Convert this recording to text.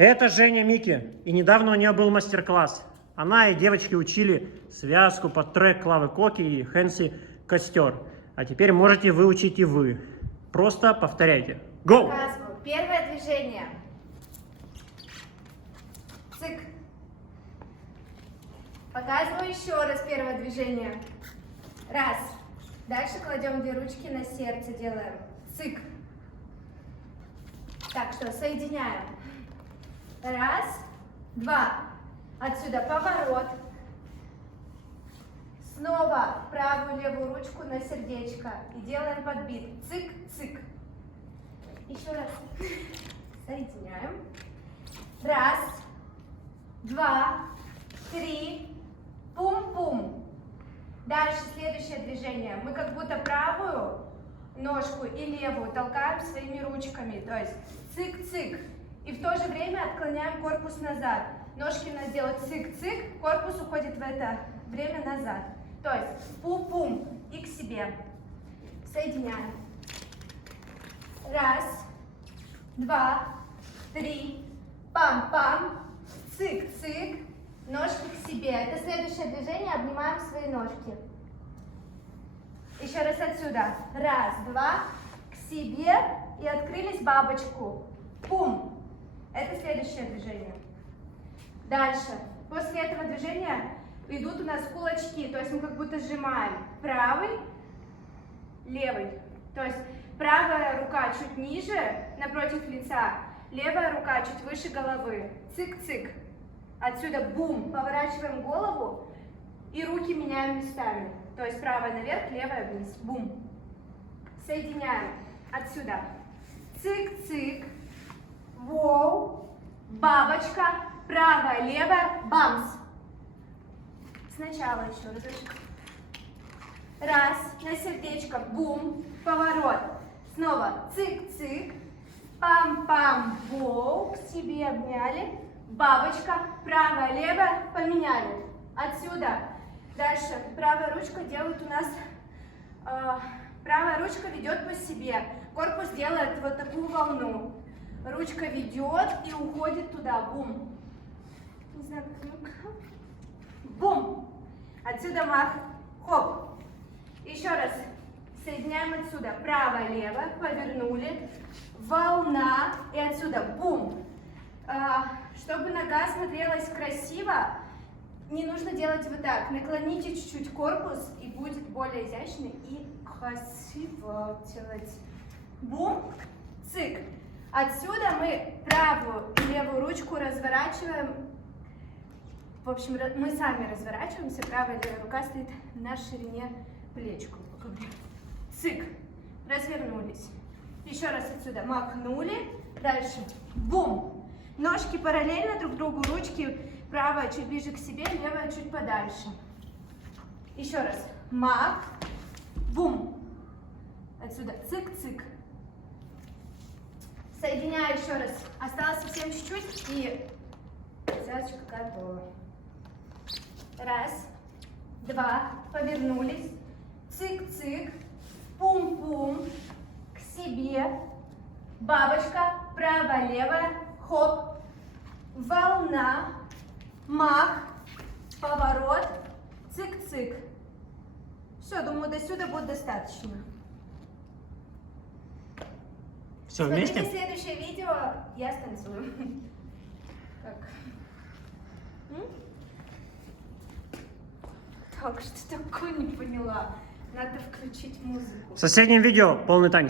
Это Женя Мики, и недавно у нее был мастер-класс. Она и девочки учили связку под трек Клавы Коки и Хэнси «Костер». А теперь можете выучить и вы. Просто повторяйте. Go! Показываю. Первое движение. Цик. Показываю еще раз первое движение. Раз. Дальше кладем две ручки на сердце, делаем. Цик. Так, что, соединяем. Раз, два. Отсюда поворот. Снова правую левую ручку на сердечко. И делаем подбит. Цик, цик. Еще раз. Соединяем. Раз, два, три. Пум-пум. Дальше следующее движение. Мы как будто правую ножку и левую толкаем своими ручками. То есть цик-цик. И в то же время отклоняем корпус назад. Ножки у нас делают цик-цик, корпус уходит в это время назад. То есть пум-пум и к себе. Соединяем. Раз, два, три, пам-пам, цик-цик, ножки к себе. Это следующее движение, обнимаем свои ножки. Еще раз отсюда. Раз, два, к себе и открылись бабочку. Пум. Это следующее движение. Дальше. После этого движения идут у нас кулачки, то есть мы как будто сжимаем правый, левый. То есть правая рука чуть ниже, напротив лица, левая рука чуть выше головы. Цик-цик. Отсюда бум. Поворачиваем голову и руки меняем местами. То есть правая наверх, левая вниз. Бум. Соединяем. Отсюда. Цик-цик. Воу. Бабочка. Правая, левая. Бамс. Сначала еще разочек. Раз. На сердечко. Бум. Поворот. Снова цик-цик. Пам-пам. Воу. К себе обняли. Бабочка. Правая, левая. Поменяли. Отсюда. Дальше. Правая ручка делает у нас... правая ручка ведет по себе. Корпус делает вот такую волну. Ручка ведет и уходит туда. Бум. Не знаю, как. Бум. Отсюда мах. Хоп. Еще раз. Соединяем отсюда. Правая, левая. Повернули. Волна. И отсюда. Бум. Чтобы нога смотрелась красиво, не нужно делать вот так. Наклоните чуть-чуть корпус, и будет более изящно и красиво делать. Бум. Цик. Отсюда мы правую и левую ручку разворачиваем. В общем, мы сами разворачиваемся. Правая и левая рука стоит на ширине плеч. Цик. Развернулись. Еще раз отсюда махнули. Дальше. Бум. Ножки параллельно друг другу. Ручки правая чуть ближе к себе, левая чуть подальше. Еще раз. Мах. Бум. Отсюда. Цик-цик. Соединяю еще раз. Осталось совсем чуть-чуть и связочка готова. Раз, два, повернулись. Цик-цик. Пум-пум. К себе. Бабочка. Правая-левая. Хоп. Волна. Мах. Поворот. Цик-цик. Все, думаю, до сюда будет достаточно. Все Смотрите вместе? следующее видео, я станцую. Так. Так, что такое, не поняла. Надо включить музыку. В соседнем видео полный танец.